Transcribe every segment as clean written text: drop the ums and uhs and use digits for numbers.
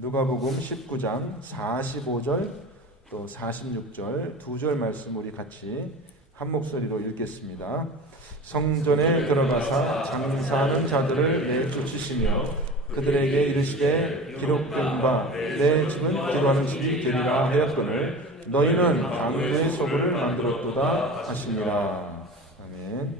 누가복음 19장 45절 또 46절 두 절 말씀 우리 같이 한 목소리로 읽겠습니다. 성전에 들어가사 장사하는 자들을 내쫓으시며 그들에게 이르시되 기록된 바 내 집은 기도하는 집이 되리라 하였거늘 너희는 강도의 소굴을 만들었도다 하시니라. 아멘.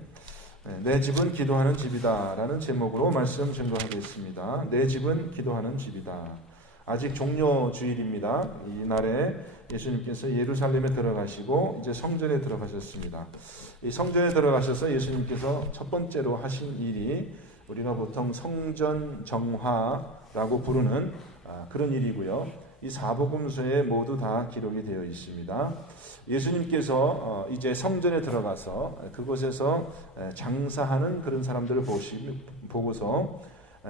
내 집은 기도하는 집이다 라는 제목으로 말씀 증거하겠습니다. 내 집은 기도하는 집이다. 아직 종료 주일입니다. 이 날에 예수님께서 예루살렘에 들어가시고 이제 성전에 들어가셨습니다. 이 성전에 들어가셔서 예수님께서 첫 번째로 하신 일이 우리가 보통 성전 정화라고 부르는 그런 일이고요. 이 사복음서에 모두 다 기록이 되어 있습니다. 예수님께서 이제 성전에 들어가서 그곳에서 장사하는 그런 사람들을 보고서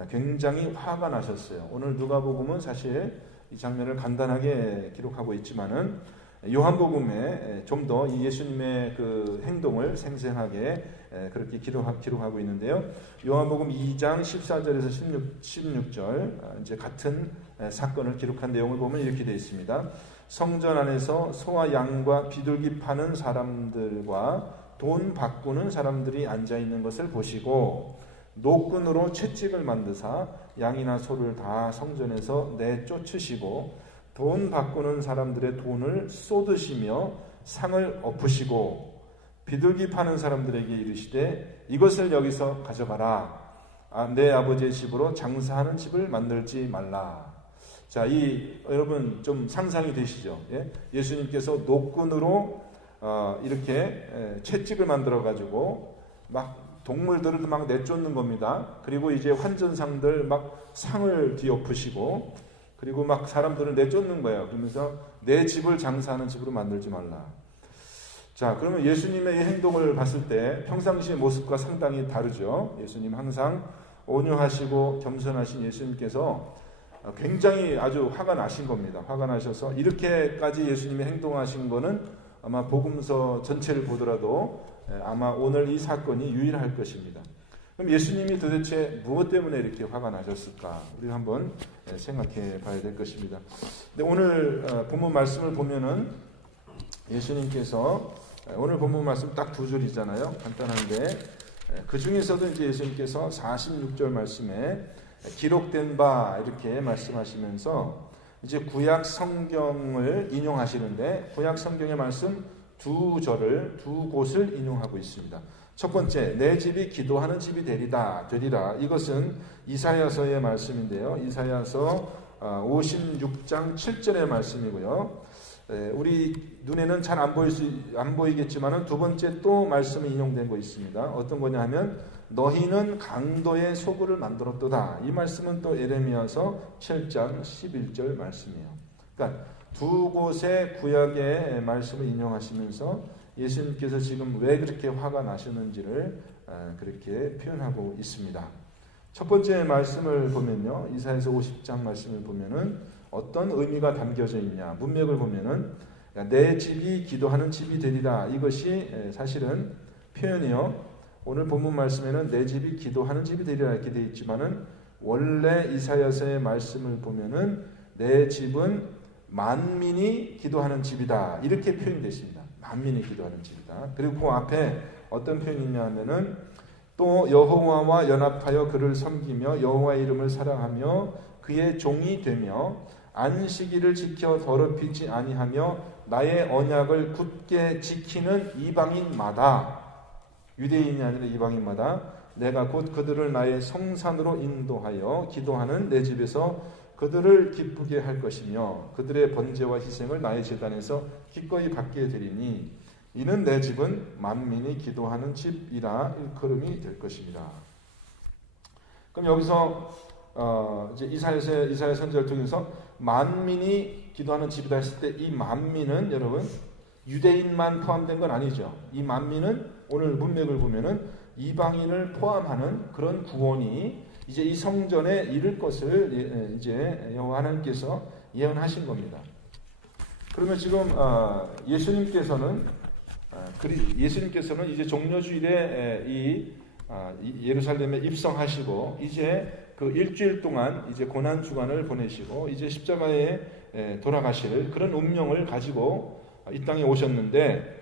굉장히 화가 나셨어요. 오늘 누가복음은 사실 이 장면을 간단하게 기록하고 있지만은 요한복음에 좀 더 이 예수님의 그 행동을 생생하게 그렇게 기록하고 있는데요. 요한복음 2장 14절에서 16절 이제 같은 사건을 기록한 내용을 보면 이렇게 되어 있습니다. 성전 안에서 소와 양과 비둘기 파는 사람들과 돈 바꾸는 사람들이 앉아 있는 것을 보시고 노끈으로 채찍을 만드사 양이나 소를 다 성전에서 내쫓으시고 돈 바꾸는 사람들의 돈을 쏟으시며 상을 엎으시고 비둘기 파는 사람들에게 이르시되 이것을 여기서 가져가라. 내 아버지의 집으로 장사하는 집을 만들지 말라. 자, 여러분 좀 상상이 되시죠? 예? 예수님께서 노끈으로 이렇게 채찍을 만들어 가지고 막 동물들을 막 내쫓는 겁니다. 그리고 이제 환전상들 막 상을 뒤엎으시고 그리고 막 사람들을 내쫓는 거예요. 그러면서 내 집을 장사하는 집으로 만들지 말라. 자, 그러면 예수님의 이 행동을 봤을 때 평상시의 모습과 상당히 다르죠. 예수님 항상 온유하시고 겸손하신 예수님께서 굉장히 아주 화가 나신 겁니다. 화가 나셔서 이렇게까지 예수님이 행동하신 거는 아마 복음서 전체를 보더라도 아마 오늘 이 사건이 유일할 것입니다. 그럼 예수님이 도대체 무엇 때문에 이렇게 화가 나셨을까? 우리가 한번 생각해 봐야 될 것입니다. 근데 오늘 본문 말씀을 보면은 예수님께서 오늘 본문 말씀 딱 두 줄이잖아요. 간단한데 그 중에서도 이제 예수님께서 46절 말씀에 기록된 바 이렇게 말씀하시면서 이제 구약 성경을 인용하시는데 구약 성경의 말씀 두 곳을 인용하고 있습니다. 첫 번째, 내 집이 기도하는 집이 되리라. 이것은 이사야서의 말씀인데요. 이사야서 56장 7절의 말씀이고요. 우리 눈에는 잘 안 보이겠지만은 두 번째 또 말씀이 인용된 거 있습니다. 어떤 거냐 하면 너희는 강도의 소굴을 만들었도다. 이 말씀은 또 에레미야서 7장 11절 말씀이에요. 그러니까 두 곳의 구약의 말씀을 인용하시면서 예수님께서 지금 왜 그렇게 화가 나셨는지를 그렇게 표현하고 있습니다. 첫 번째 말씀을 보면요. 이사야서 50장 말씀을 보면은 어떤 의미가 담겨져 있냐. 문맥을 보면은 내 집이 기도하는 집이 되리라. 이것이 사실은 표현이요. 오늘 본문 말씀에는 내 집이 기도하는 집이 되리라 이렇게 되어 있지만은 원래 이사야서의 말씀을 보면은 내 집은 만민이 기도하는 집이다. 이렇게 표현되십니다. 만민이 기도하는 집이다. 그리고 그 앞에 어떤 표현이냐 하면은 또 여호와와 연합하여 그를 섬기며 여호와의 이름을 사랑하며 그의 종이 되며 안식일을 지켜 더럽히지 아니하며 나의 언약을 굳게 지키는 이방인마다 유대인이 아니라 이방인마다 내가 곧 그들을 나의 성산으로 인도하여 기도하는 내 집에서 그들을 기쁘게 할 것이며 그들의 번제와 희생을 나의 제단에서 기꺼이 받게 되리니 이는 내 집은 만민이 기도하는 집이라 일컬음이 될 것입니다. 그럼 여기서 이제 이사야 선지자를 통해서 만민이 기도하는 집이다 했을 때 이 만민은 여러분 유대인만 포함된 건 아니죠. 이 만민은 오늘 문맥을 보면은 이방인을 포함하는 그런 구원이 이제 이 성전에 이를 것을 이제 여호와 하나님께서 예언하신 겁니다. 그러면 지금 예수님께서는 이제 종료주일에 이 예루살렘에 입성하시고 이제 그 일주일 동안 이제 고난 주간을 보내시고 이제 십자가에 돌아가실 그런 운명을 가지고 이 땅에 오셨는데,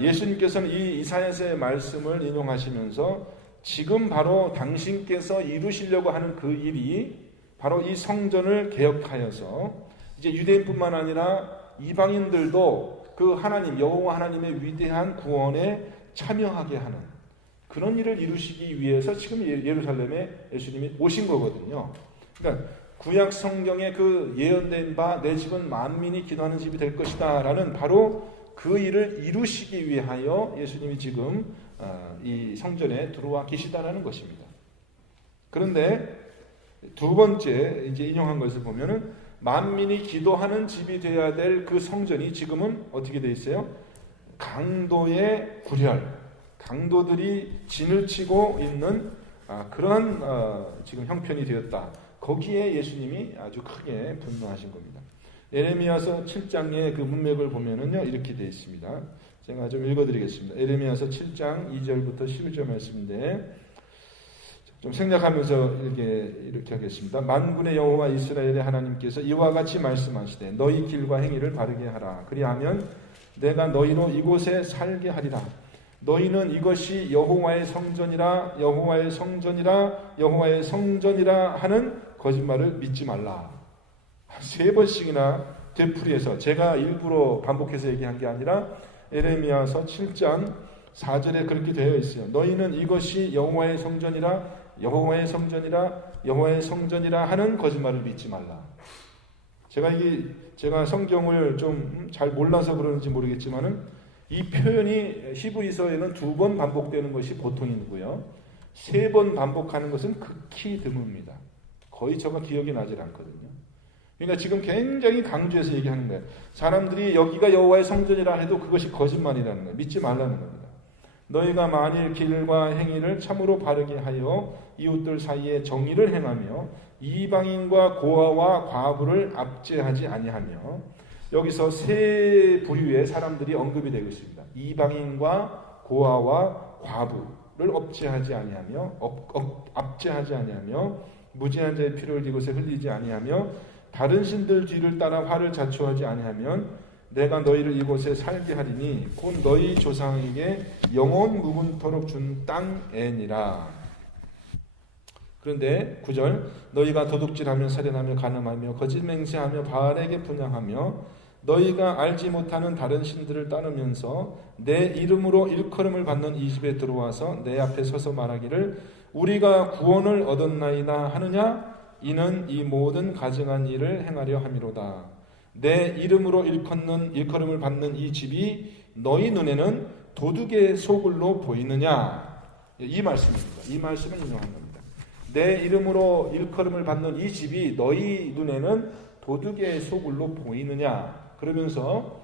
예수님께서는 이 이사야서의 말씀을 인용하시면서 지금 바로 당신께서 이루시려고 하는 그 일이 바로 이 성전을 개혁하여서 이제 유대인뿐만 아니라 이방인들도 그 하나님 여호와 하나님의 위대한 구원에 참여하게 하는 그런 일을 이루시기 위해서 지금 예루살렘에 예수님이 오신 거거든요. 그러니까 구약 성경에 그 예언된 바 내 집은 만민이 기도하는 집이 될 것이다 라는 바로 그 일을 이루시기 위하여 예수님이 지금 이 성전에 들어와 계시다라는 것입니다. 그런데 두 번째 이제 인용한 것을 보면은 만민이 기도하는 집이 되어야 될 그 성전이 지금은 어떻게 되어 있어요? 강도의 구렬, 강도들이 진을 치고 있는 그런 지금 형편이 되었다. 거기에 예수님이 아주 크게 분노하신 겁니다. 에레미야서 7장의 그 문맥을 보면은요 이렇게 되어 있습니다. 제가 좀 읽어드리겠습니다. 에레미야서 7장 2절부터 11절 말씀인데 좀 생략하면서 이렇게 하겠습니다. 만군의 여호와 이스라엘의 하나님께서 이와 같이 말씀하시되 너희 길과 행위를 바르게 하라. 그리하면 내가 너희로 이곳에 살게 하리라. 너희는 이것이 여호와의 성전이라 여호와의 성전이라 여호와의 성전이라 하는 거짓말을 믿지 말라. 3번씩이나 되풀이해서 제가 일부러 반복해서 얘기한 게 아니라 에레미야서 7장 4절에 그렇게 되어 있어요. 너희는 이것이 여호와의 성전이라 여호와의 성전이라 여호와의 성전이라 하는 거짓말을 믿지 말라. 제가 성경을 좀 잘 몰라서 그러는지 모르겠지만은 이 표현이 히브리서에는 2번 반복되는 것이 보통이고요. 3번 반복하는 것은 극히 드뭅니다. 거의 저가 기억이 나질 않거든요. 그러니까 지금 굉장히 강조해서 얘기하는 거예요. 사람들이 여기가 여호와의 성전이라 해도 그것이 거짓말이라는 거예요. 믿지 말라는 겁니다. 너희가 만일 길과 행위를 참으로 바르게 하여 이웃들 사이에 정의를 행하며 이방인과 고아와 과부를 압제하지 아니하며, 여기서 3 부류의 사람들이 언급이 되고 있습니다. 이방인과 고아와 과부를 압제하지 아니하며 무지한 자의 피를 이곳에 흘리지 아니하며 다른 신들 뒤를 따라 화를 자초하지 아니하면 내가 너희를 이곳에 살게 하리니 곧 너희 조상에게 영원 무분토록 준 땅에니라. 그런데 9절 너희가 도둑질하며 살인하며 간음하며 거짓 맹세하며 바알에게 분향하며 너희가 알지 못하는 다른 신들을 따르면서 내 이름으로 일컬음을 받는 이 집에 들어와서 내 앞에 서서 말하기를 우리가 구원을 얻었나이다 하느냐? 이는 이 모든 가증한 일을 행하려 함이로다. 내 이름으로 일컬음을 받는 이 집이 너희 눈에는 도둑의 소굴로 보이느냐? 이 말씀입니다. 이 말씀을 인용한 겁니다. 내 이름으로 일컬음을 받는 이 집이 너희 눈에는 도둑의 소굴로 보이느냐? 그러면서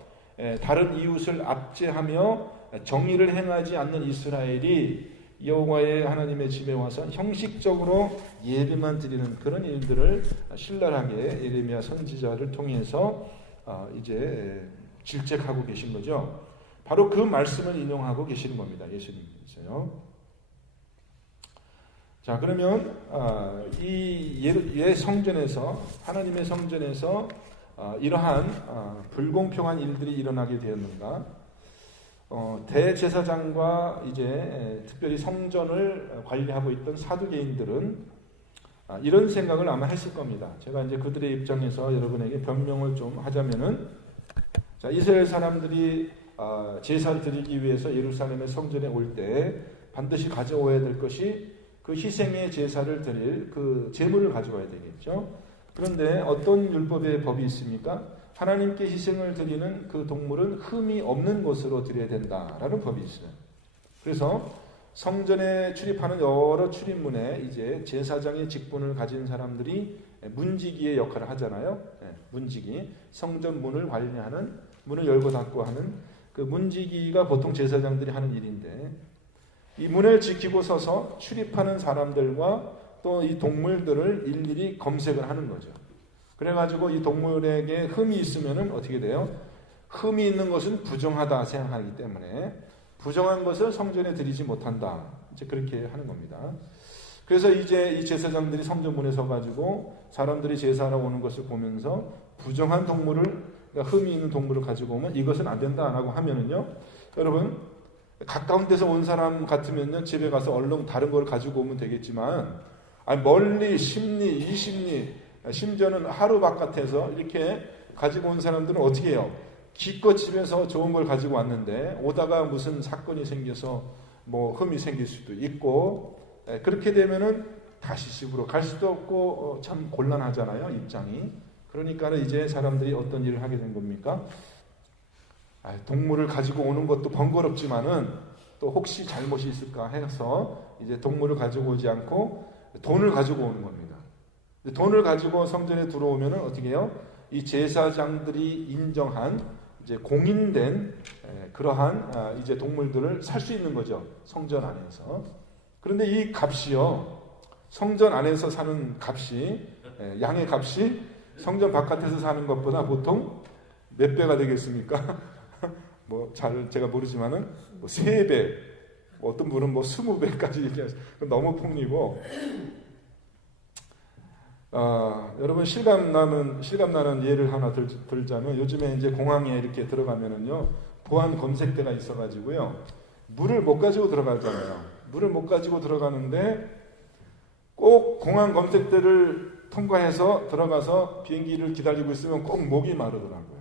다른 이웃을 압제하며 정의를 행하지 않는 이스라엘이 여호와의 하나님의 집에 와서 형식적으로 예배만 드리는 그런 일들을 신랄하게 예레미야 선지자를 통해서 이제 질책하고 계신 거죠. 바로 그 말씀을 인용하고 계시는 겁니다. 예수님께서요. 자, 그러면 이 성전에서 하나님의 성전에서 이러한 불공평한 일들이 일어나게 되었는가? 대제사장과 이제 특별히 성전을 관리하고 있던 사두개인들은 이런 생각을 아마 했을 겁니다. 제가 이제 그들의 입장에서 여러분에게 변명을 좀 하자면은, 자, 이스라엘 사람들이 제사를 드리기 위해서 예루살렘의 성전에 올 때 반드시 가져와야 될 것이 그 희생의 제사를 드릴 그 제물을 가져와야 되겠죠. 그런데 어떤 율법의 법이 있습니까? 하나님께 희생을 드리는 그 동물은 흠이 없는 것으로 드려야 된다라는 법이 있어요. 그래서 성전에 출입하는 여러 출입문에 이제 제사장의 직분을 가진 사람들이 문지기의 역할을 하잖아요. 문지기, 성전 문을 관리하는, 문을 열고 닫고 하는 그 문지기가 보통 제사장들이 하는 일인데, 이 문을 지키고 서서 출입하는 사람들과 또 이 동물들을 일일이 검색을 하는 거죠. 그래가지고 이 동물에게 흠이 있으면은 어떻게 돼요? 흠이 있는 것은 부정하다 생각하기 때문에 부정한 것을 성전에 드리지 못한다. 이제 그렇게 하는 겁니다. 그래서 이제 이 제사장들이 성전문에 서가지고 사람들이 제사하러 오는 것을 보면서 부정한 동물을, 그러니까 흠이 있는 동물을 가지고 오면 이것은 안 된다라고 하면은요, 여러분 가까운 데서 온 사람 같으면요 집에 가서 얼른 다른 걸 가지고 오면 되겠지만, 멀리 10리, 20리, 심지어는 하루 바깥에서 이렇게 가지고 온 사람들은 어떻게 해요? 기껏 집에서 좋은 걸 가지고 왔는데 오다가 무슨 사건이 생겨서 뭐 흠이 생길 수도 있고, 그렇게 되면은 다시 집으로 갈 수도 없고 참 곤란하잖아요, 입장이. 그러니까 이제 사람들이 어떤 일을 하게 된 겁니까? 동물을 가지고 오는 것도 번거롭지만은 또 혹시 잘못이 있을까 해서 이제 동물을 가지고 오지 않고 돈을 가지고 오는 겁니다. 돈을 가지고 성전에 들어오면은 어떻게 해요? 이 제사장들이 인정한 이제 공인된 그러한 이제 동물들을 살 수 있는 거죠, 성전 안에서. 그런데 이 값이요, 성전 안에서 사는 값이, 양의 값이 성전 바깥에서 사는 것보다 보통 몇 배가 되겠습니까? 제가 모르지만은 3배, 어떤 분은 20배까지 얘기하세요. 너무 폭리고, 여러분 실감나는 예를 하나 들자면, 요즘에 이제 공항에 이렇게 들어가면은요, 보안 검색대가 있어가지고요, 물을 못 가지고 들어가잖아요. 물을 못 가지고 들어가는데 꼭 공항 검색대를 통과해서 들어가서 비행기를 기다리고 있으면 꼭 목이 마르더라고요.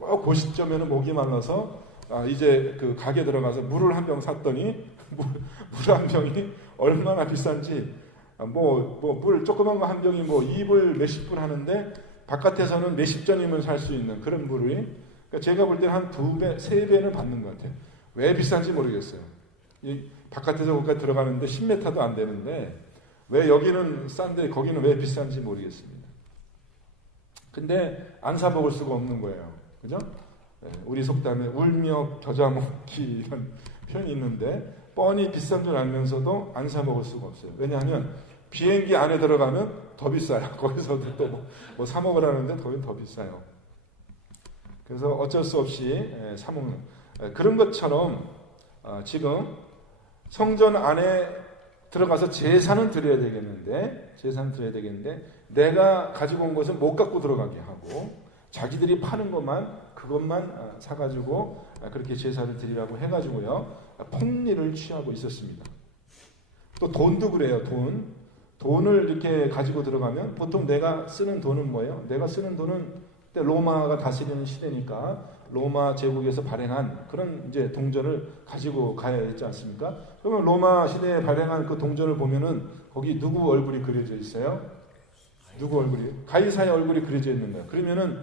꼭 그 시점에는 목이 말라서 이제 그 가게 들어가서 물을 한 병 샀더니 물 한 병이 얼마나 비싼지, 물 조그만 거 한 병이 2불 몇십 불 하는데 바깥에서는 몇십 전이면 살 수 있는 그런 물이, 그러니까 제가 볼 때는 한 2배, 3배는 받는 것 같아요. 왜 비싼지 모르겠어요. 바깥에서 거기까지 들어가는데 10m도 안 되는데 왜 여기는 싼데 거기는 왜 비싼지 모르겠습니다. 근데 안 사 먹을 수가 없는 거예요. 그죠? 우리 속담에 울며 겨자 먹기 이런 표현이 있는데, 뻔히 비싼 줄 알면서도 안 사 먹을 수가 없어요. 왜냐하면 비행기 안에 들어가면 더 비싸요. 거기서도 또 뭐 사 먹으라는데 더 비싸요. 그래서 어쩔 수 없이 사 먹는 그런 것처럼 지금 성전 안에 들어가서 제사는 드려야 되겠는데 내가 가지고 온 것은 못 갖고 들어가게 하고 자기들이 파는 그것만 사가지고 그렇게 제사를 드리라고 해가지고요, 폭리를 취하고 있었습니다. 또 돈도 그래요. 돈을 이렇게 가지고 들어가면 보통 내가 쓰는 돈은 뭐예요? 내가 쓰는 돈은 그때 로마가 다스리는 시대니까 로마 제국에서 발행한 그런 이제 동전을 가지고 가야 했지 않습니까? 그러면 로마 시대에 발행한 그 동전을 보면은 거기 누구 얼굴이 그려져 있어요? 누구 얼굴이? 가이사의 얼굴이 그려져 있는 거예요. 그러면은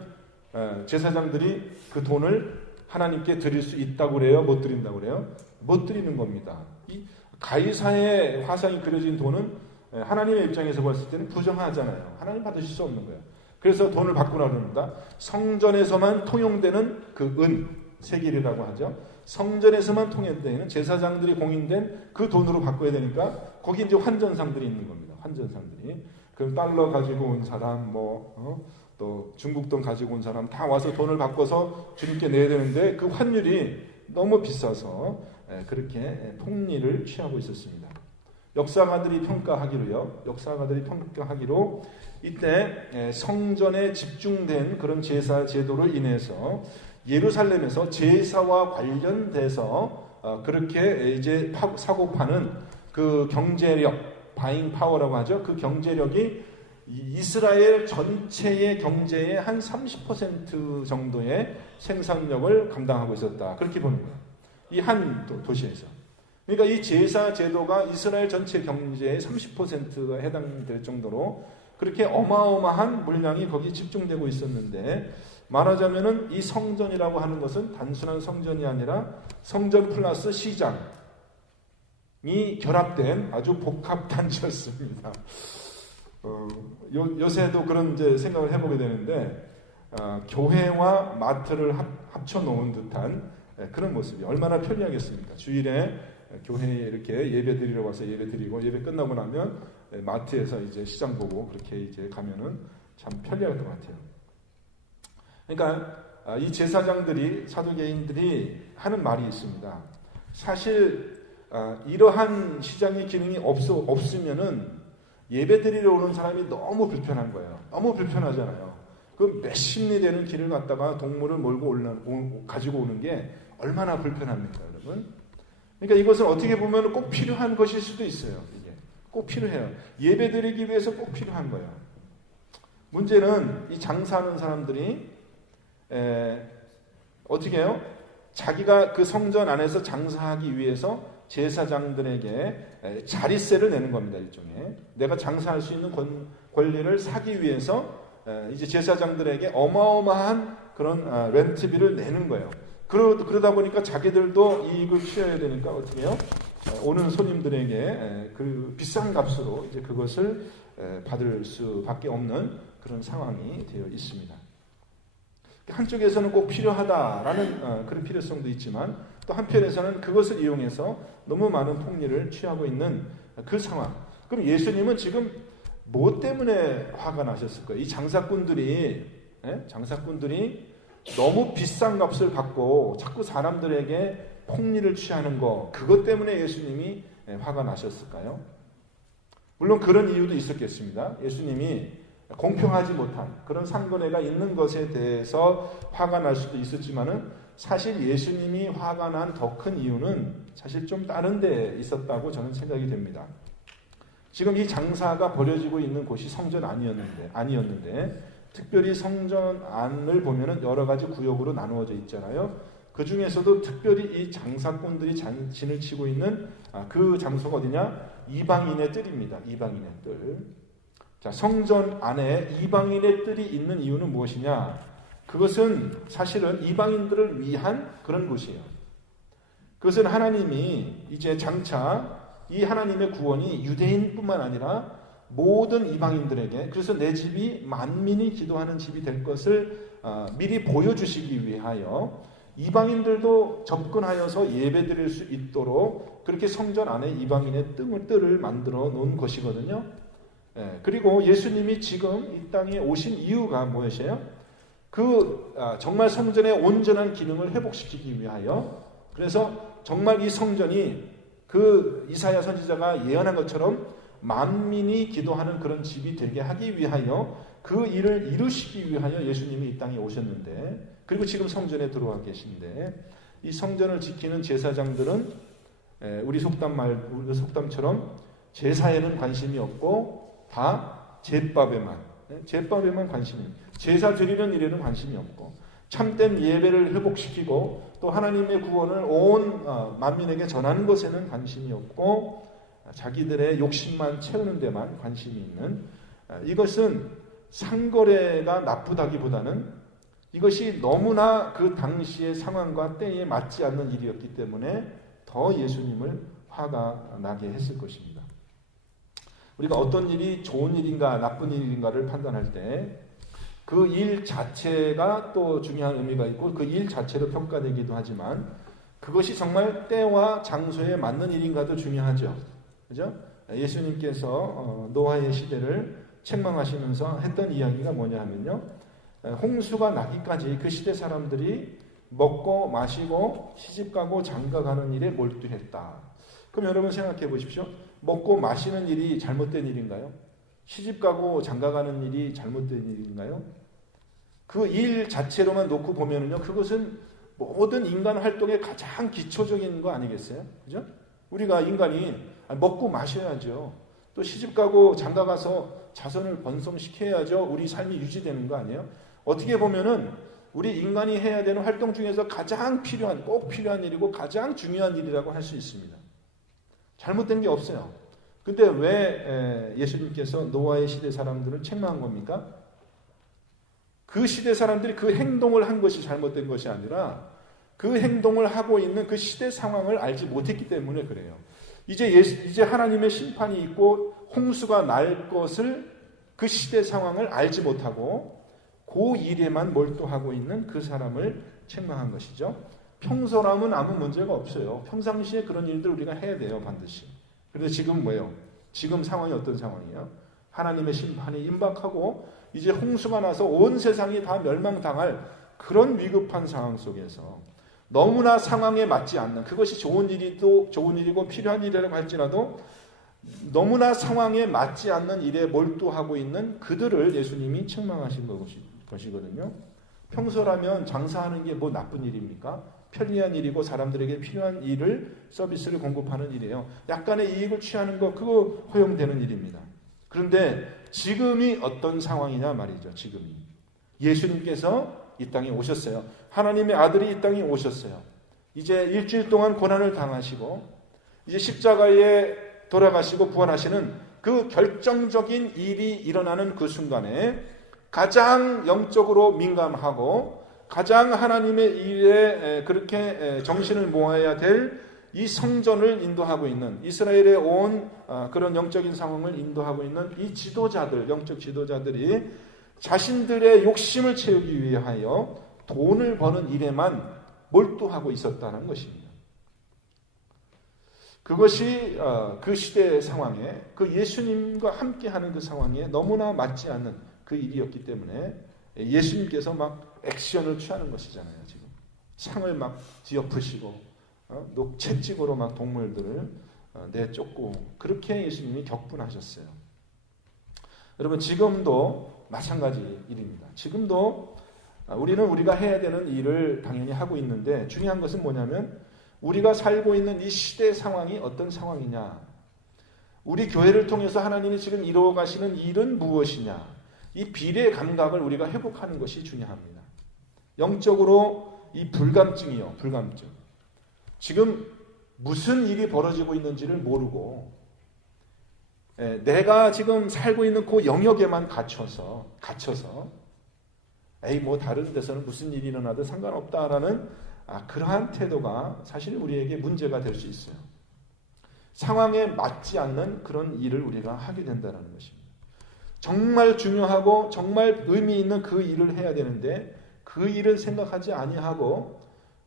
제사장들이 그 돈을 하나님께 드릴 수 있다고 그래요? 못 드린다고 그래요? 못 드리는 겁니다. 이 가이사의 화상이 그려진 돈은 하나님의 입장에서 봤을 때는 부정하잖아요. 하나님 받으실 수 없는 거예요. 그래서 돈을 바꾸라고 합니다. 성전에서만 통용되는 그 세길이라고 하죠. 성전에서만 통용되는 제사장들이 공인된 그 돈으로 바꿔야 되니까 거기 이제 환전상들이 있는 겁니다. 환전상들이. 그럼 달러 가지고 온 사람, 또 중국 돈 가지고 온 사람 다 와서 돈을 바꿔서 주님께 내야 되는데 그 환율이 너무 비싸서 그렇게 폭리를 취하고 있었습니다. 역사가들이 평가하기로 이때 성전에 집중된 그런 제사 제도로 인해서 예루살렘에서 제사와 관련돼서 그렇게 이제 사고 파는 그 경제력, 바잉 파워라고 하죠. 그 경제력이 이스라엘 전체의 경제의 한 30% 정도의 생산력을 감당하고 있었다. 그렇게 보는 거예요. 이 한 도시에서. 그러니까 이 제사 제도가 이스라엘 전체 경제의 30%가 해당될 정도로 그렇게 어마어마한 물량이 거기 집중되고 있었는데, 말하자면은 이 성전이라고 하는 것은 단순한 성전이 아니라 성전 플러스 시장이 결합된 아주 복합 단지였습니다. 요새도 그런 이제 생각을 해보게 되는데, 교회와 마트를 합쳐 놓은 듯한 그런 모습이 얼마나 편리하겠습니까? 주일에 교회에 이렇게 예배 드리러 와서 예배 드리고 예배 끝나고 나면 마트에서 이제 시장 보고 그렇게 이제 가면은 참 편리할 것 같아요. 그러니까 이 제사장들이, 사두개인들이 하는 말이 있습니다. 사실 이러한 시장의 기능이 없으면은 예배드리러 오는 사람이 너무 불편한 거예요. 너무 불편하잖아요. 그 몇십 리 되는 길을 갔다가 동물을 몰고 가지고 오는 게 얼마나 불편합니까, 여러분? 그러니까 이것은 어떻게 보면 꼭 필요한 것일 수도 있어요. 이게 꼭 필요해요. 예배드리기 위해서 꼭 필요한 거예요. 문제는 이 장사하는 사람들이 어떻게 해요? 자기가 그 성전 안에서 장사하기 위해서 제사장들에게 자릿세를 내는 겁니다. 일종의 내가 장사할 수 있는 권리를 사기 위해서 이제 제사장들에게 어마어마한 그런 렌트비를 내는 거예요. 그러다 보니까 자기들도 이익을 취해야 되니까 어떻게 해요? 오는 손님들에게 그 비싼 값으로 이제 그것을 받을 수밖에 없는 그런 상황이 되어 있습니다. 한쪽에서는 꼭 필요하다라는 그런 필요성도 있지만 또 한편에서는 그것을 이용해서 너무 많은 폭리를 취하고 있는 그 상황. 그럼 예수님은 지금 뭐 때문에 화가 나셨을 거예요? 이 장사꾼들이 너무 비싼 값을 받고 자꾸 사람들에게 폭리를 취하는 거, 그것 때문에 예수님이 화가 나셨을까요? 물론 그런 이유도 있었겠습니다. 예수님이 공평하지 못한 그런 상권회가 있는 것에 대해서 화가 날 수도 있었지만은 사실 예수님이 화가 난 더 큰 이유는 사실 좀 다른 데 있었다고 저는 생각이 됩니다. 지금 이 장사가 벌어지고 있는 곳이 성전 아니었는데 특별히 성전 안을 보면은 여러 가지 구역으로 나누어져 있잖아요. 그 중에서도 특별히 이 장사꾼들이 진을 치고 있는 그 장소가 어디냐? 이방인의 뜰입니다. 이방인의 뜰. 자, 성전 안에 이방인의 뜰이 있는 이유는 무엇이냐? 그것은 사실은 이방인들을 위한 그런 곳이에요. 그것은 하나님이 이제 장차 이 하나님의 구원이 유대인뿐만 아니라 모든 이방인들에게, 그래서 내 집이 만민이 기도하는 집이 될 것을 미리 보여주시기 위하여 이방인들도 접근하여서 예배드릴 수 있도록 그렇게 성전 안에 이방인의 뜰을 만들어 놓은 것이거든요. 그리고 예수님이 지금 이 땅에 오신 이유가 무엇이에요? 정말 성전의 온전한 기능을 회복시키기 위하여, 그래서 정말 이 성전이 그 이사야 선지자가 예언한 것처럼 만민이 기도하는 그런 집이 되게 하기 위하여 그 일을 이루시기 위하여 예수님이 이 땅에 오셨는데, 그리고 지금 성전에 들어와 계신데, 이 성전을 지키는 제사장들은 우리 속담처럼 제사에는 관심이 없고 다 제밥에만 관심이, 제사 드리는 일에는 관심이 없고, 참된 예배를 회복시키고 또 하나님의 구원을 온 만민에게 전하는 것에는 관심이 없고 자기들의 욕심만 채우는 데만 관심이 있는, 이것은 상거래가 나쁘다기보다는 이것이 너무나 그 당시의 상황과 때에 맞지 않는 일이었기 때문에 더 예수님을 화가 나게 했을 것입니다. 우리가 어떤 일이 좋은 일인가 나쁜 일인가를 판단할 때 그 일 자체가 또 중요한 의미가 있고 그 일 자체로 평가되기도 하지만 그것이 정말 때와 장소에 맞는 일인가도 중요하죠. 그죠? 예수님께서 노아의 시대를 책망하시면서 했던 이야기가 뭐냐 하면요, 홍수가 나기까지 그 시대 사람들이 먹고 마시고 시집가고 장가가는 일에 몰두했다. 그럼 여러분 생각해 보십시오. 먹고 마시는 일이 잘못된 일인가요? 시집가고 장가가는 일이 잘못된 일인가요? 그 일 자체로만 놓고 보면은요, 그것은 모든 인간 활동의 가장 기초적인 거 아니겠어요? 그죠? 우리가 인간이 먹고 마셔야죠. 또 시집가고 장가가서 자손을 번성시켜야죠. 우리 삶이 유지되는 거 아니에요? 어떻게 보면은 우리 인간이 해야 되는 활동 중에서 가장 필요한, 꼭 필요한 일이고 가장 중요한 일이라고 할 수 있습니다. 잘못된 게 없어요. 근데 왜 예수님께서 노아의 시대 사람들을 책망한 겁니까? 그 시대 사람들이 그 행동을 한 것이 잘못된 것이 아니라 그 행동을 하고 있는 그 시대 상황을 알지 못했기 때문에 그래요. 이제 하나님의 심판이 있고 홍수가 날 것을, 그 시대 상황을 알지 못하고 그 일에만 몰두하고 있는 그 사람을 책망한 것이죠. 평소라면 아무 문제가 없어요. 평상시에 그런 일들 우리가 해야 돼요, 반드시. 그런데 지금 뭐예요? 지금 상황이 어떤 상황이에요? 하나님의 심판이 임박하고 이제 홍수가 나서 온 세상이 다 멸망당할 그런 위급한 상황 속에서 너무나 상황에 맞지 않는, 그것이 좋은 일이고 필요한 일이라고 할지라도 너무나 상황에 맞지 않는 일에 몰두하고 있는 그들을 예수님이 책망하신 것이거든요. 평소라면 장사하는 게 뭐 나쁜 일입니까? 편리한 일이고 사람들에게 필요한 일을, 서비스를 공급하는 일이에요. 약간의 이익을 취하는 거, 그거 허용되는 일입니다. 그런데 지금이 어떤 상황이냐 말이죠. 지금이 예수님께서 이 땅에 오셨어요. 하나님의 아들이 이 땅에 오셨어요. 이제 일주일 동안 고난을 당하시고 이제 십자가에 돌아가시고 부활하시는 그 결정적인 일이 일어나는 그 순간에 가장 영적으로 민감하고 가장 하나님의 일에 그렇게 정신을 모아야 될 이 성전을 인도하고 있는, 이스라엘에 온 그런 영적인 상황을 인도하고 있는 이 지도자들, 영적 지도자들이 자신들의 욕심을 채우기 위하여 돈을 버는 일에만 몰두하고 있었다는 것입니다. 그것이 그 시대의 상황에, 그 예수님과 함께하는 그 상황에 너무나 맞지 않는 그 일이었기 때문에 예수님께서 막 액션을 취하는 것이잖아요. 지금 상을 막 뒤엎으시고 채찍으로 막 동물들을 내쫓고 그렇게 예수님이 격분하셨어요. 여러분, 지금도 마찬가지 일입니다. 지금도 우리는 우리가 해야 되는 일을 당연히 하고 있는데, 중요한 것은 뭐냐면 우리가 살고 있는 이 시대 상황이 어떤 상황이냐, 우리 교회를 통해서 하나님이 지금 이루어 가시는 일은 무엇이냐, 이 비례 감각을 우리가 회복하는 것이 중요합니다. 영적으로 이 불감증이요, 불감증. 지금 무슨 일이 벌어지고 있는지를 모르고 내가 지금 살고 있는 그 영역에만 갇혀서 뭐 다른 데서는 무슨 일이 일어나도 상관없다라는 그러한 태도가 사실 우리에게 문제가 될 수 있어요. 상황에 맞지 않는 그런 일을 우리가 하게 된다는 것입니다. 정말 중요하고 정말 의미 있는 그 일을 해야 되는데 그 일을 생각하지 아니하고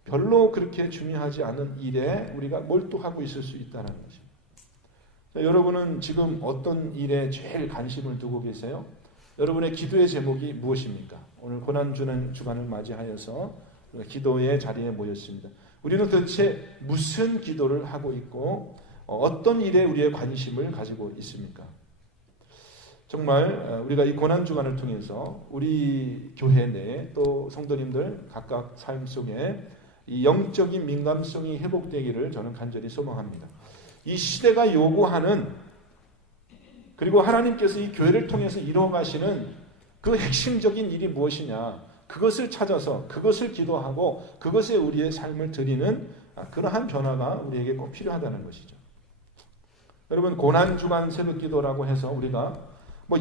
별로 그렇게 중요하지 않은 일에 우리가 몰두하고 있을 수 있다는 것입니다. 여러분은 지금 어떤 일에 제일 관심을 두고 계세요? 여러분의 기도의 제목이 무엇입니까? 오늘 고난주는 주간을 맞이하여서 기도의 자리에 모였습니다. 우리는 도대체 무슨 기도를 하고 있고 어떤 일에 우리의 관심을 가지고 있습니까? 정말 우리가 이 고난주간을 통해서 우리 교회 내에 또 성도님들 각각 삶 속에 이 영적인 민감성이 회복되기를 저는 간절히 소망합니다. 이 시대가 요구하는, 그리고 하나님께서 이 교회를 통해서 이루어 가시는 그 핵심적인 일이 무엇이냐, 그것을 찾아서 그것을 기도하고 그것에 우리의 삶을 드리는 그러한 변화가 우리에게 꼭 필요하다는 것이죠. 여러분, 고난주간 새벽기도라고 해서 우리가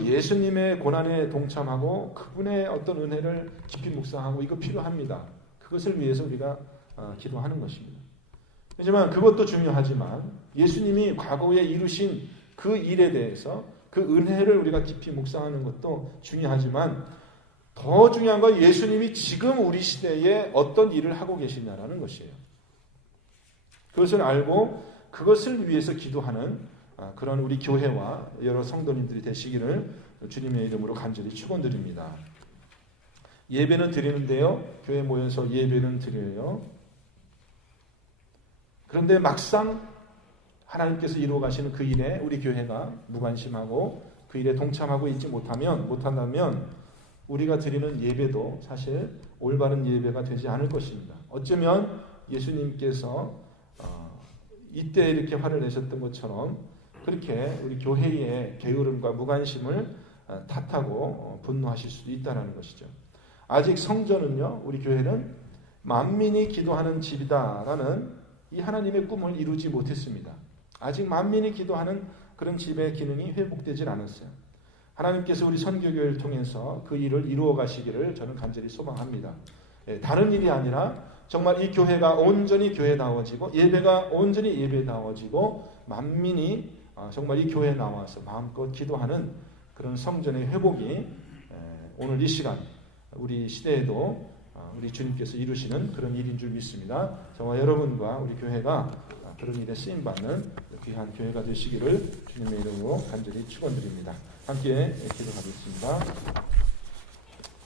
예수님의 고난에 동참하고 그분의 어떤 은혜를 깊이 묵상하고 이거 필요합니다. 그것을 위해서 우리가 기도하는 것입니다. 하지만 그것도 중요하지만 예수님이 과거에 이루신 그 일에 대해서 그 은혜를 우리가 깊이 묵상하는 것도 중요하지만 더 중요한 건 예수님이 지금 우리 시대에 어떤 일을 하고 계시냐라는 것이에요. 그것을 알고 그것을 위해서 기도하는 그런 우리 교회와 여러 성도님들이 되시기를 주님의 이름으로 간절히 축원드립니다. 예배는 드리는데요, 교회 모여서 예배는 드려요. 그런데 막상 하나님께서 이루어 가시는 그 일에 우리 교회가 무관심하고 그 일에 동참하고 있지 못한다면 우리가 드리는 예배도 사실 올바른 예배가 되지 않을 것입니다. 어쩌면 예수님께서 이때 이렇게 화를 내셨던 것처럼 그렇게 우리 교회의 게으름과 무관심을 탓하고 분노하실 수도 있다는 것이죠. 아직 성전은요, 우리 교회는 만민이 기도하는 집이다라는 이 하나님의 꿈을 이루지 못했습니다. 아직 만민이 기도하는 그런 집의 기능이 회복되질 않았어요. 하나님께서 우리 선교교회를 통해서 그 일을 이루어 가시기를 저는 간절히 소망합니다. 다른 일이 아니라 정말 이 교회가 온전히 교회다워지고 예배가 온전히 예배다워지고 만민이 정말 이 교회에 나와서 마음껏 기도하는 그런 성전의 회복이 오늘 이 시간 우리 시대에도 우리 주님께서 이루시는 그런 일인 줄 믿습니다. 저와 여러분과 우리 교회가 그런 일에 쓰임받는 귀한 교회가 되시기를 주님의 이름으로 간절히 축원드립니다. 함께 기도하겠습니다.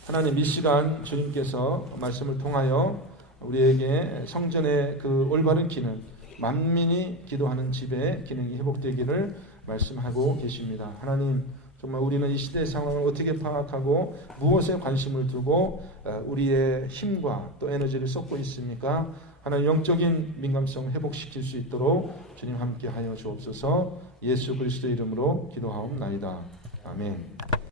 하나님, 이 시간 주님께서 말씀을 통하여 우리에게 성전의 그 올바른 기능, 만민이 기도하는 집의 기능이 회복되기를 말씀하고 계십니다. 하나님, 정말 우리는 이 시대의 상황을 어떻게 파악하고 무엇에 관심을 두고 우리의 힘과 또 에너지를 쏟고 있습니까? 하나님, 영적인 민감성 회복시킬 수 있도록 주님 함께 하여 주옵소서. 예수 그리스도의 이름으로 기도하옵나이다. 아멘.